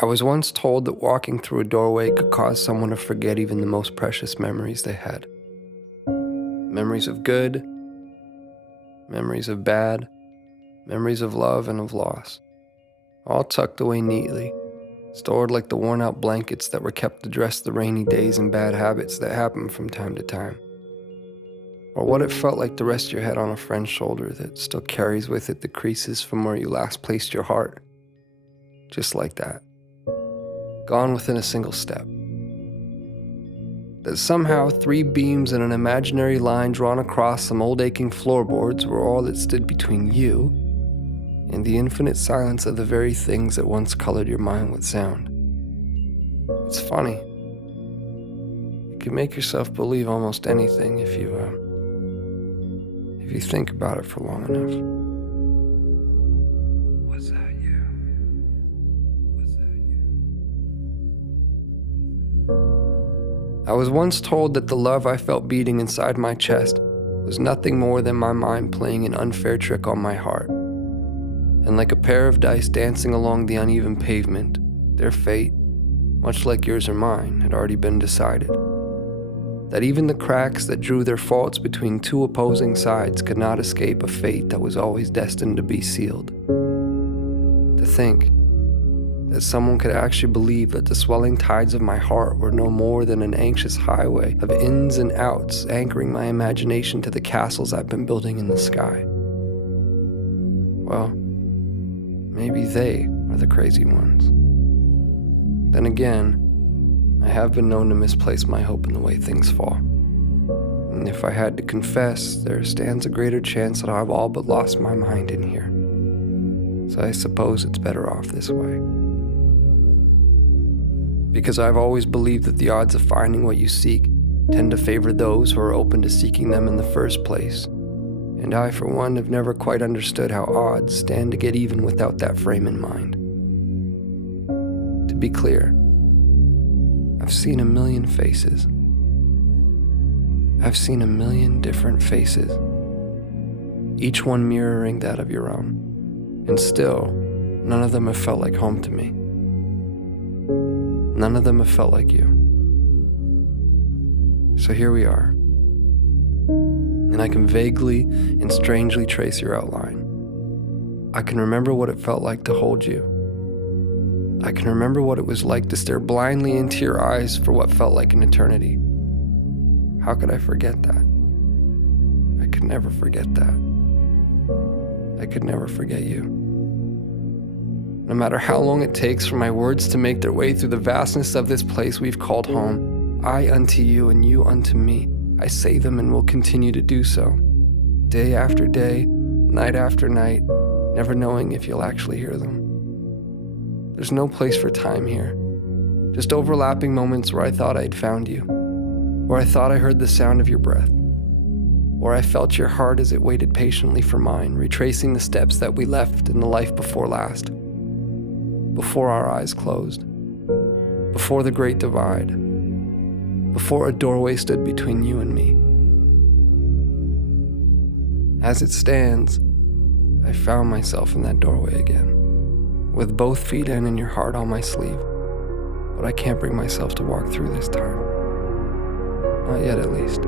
I was once told that walking through a doorway could cause someone to forget even the most precious memories they had. Memories of good, memories of bad, memories of love and of loss, all tucked away neatly, stored like the worn-out blankets that were kept to dress the rainy days and bad habits that happen from time to time. Or what it felt like to rest your head on a friend's shoulder that still carries with it the creases from where you last placed your heart. Just like that. Gone within a single step. That somehow 3 beams and an imaginary line drawn across some old aching floorboards were all that stood between you and the infinite silence of the very things that once colored your mind with sound. It's funny. You can make yourself believe almost anything if you think about it for long enough. Was that you? Was that you? I was once told that the love I felt beating inside my chest was nothing more than my mind playing an unfair trick on my heart. And like a pair of dice dancing along the uneven pavement, their fate, much like yours or mine, had already been decided. That even the cracks that drew their faults between 2 opposing sides could not escape a fate that was always destined to be sealed. To think that someone could actually believe that the swelling tides of my heart were no more than an anxious highway of ins and outs anchoring my imagination to the castles I've been building in the sky. Well, maybe they are the crazy ones. Then again, I have been known to misplace my hope in the way things fall. And if I had to confess, there stands a greater chance that I've all but lost my mind in here. So I suppose it's better off this way. Because I've always believed that the odds of finding what you seek tend to favor those who are open to seeking them in the first place. And I, for one, have never quite understood how odds stand to get even without that frame in mind. To be clear, I've seen a million faces. I've seen a million different faces, each one mirroring that of your own. And still, none of them have felt like home to me. None of them have felt like you. So here we are. And I can vaguely and strangely trace your outline. I can remember what it felt like to hold you. I can remember what it was like to stare blindly into your eyes for what felt like an eternity. How could I forget that? I could never forget that. I could never forget you. No matter how long it takes for my words to make their way through the vastness of this place we've called home, I unto you and you unto me, I say them and will continue to do so. Day after day, night after night, never knowing if you'll actually hear them. There's no place for time here. Just overlapping moments where I thought I'd found you, where I thought I heard the sound of your breath, where I felt your heart as it waited patiently for mine, retracing the steps that we left in the life before last, before our eyes closed, before the great divide, before a doorway stood between you and me. As it stands, I found myself in that doorway again, with both feet in your heart on my sleeve, but I can't bring myself to walk through this time. Not yet, at least.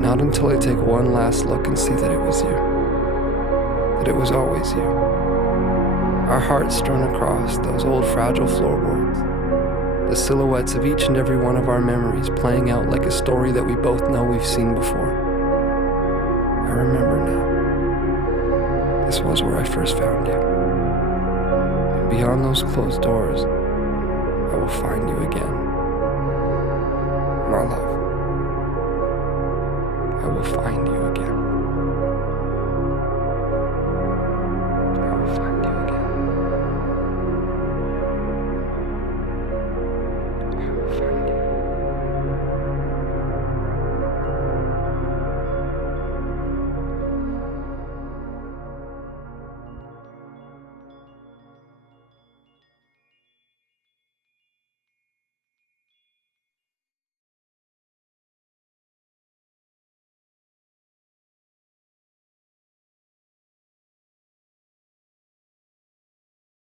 Not until I take one last look and see that it was you. That it was always you. Our hearts strewn across those old fragile floorboards. The silhouettes of each and every one of our memories playing out like a story that we both know we've seen before. I remember now. This was where I first found you. And beyond those closed doors, I will find you again. My love. I will find you again.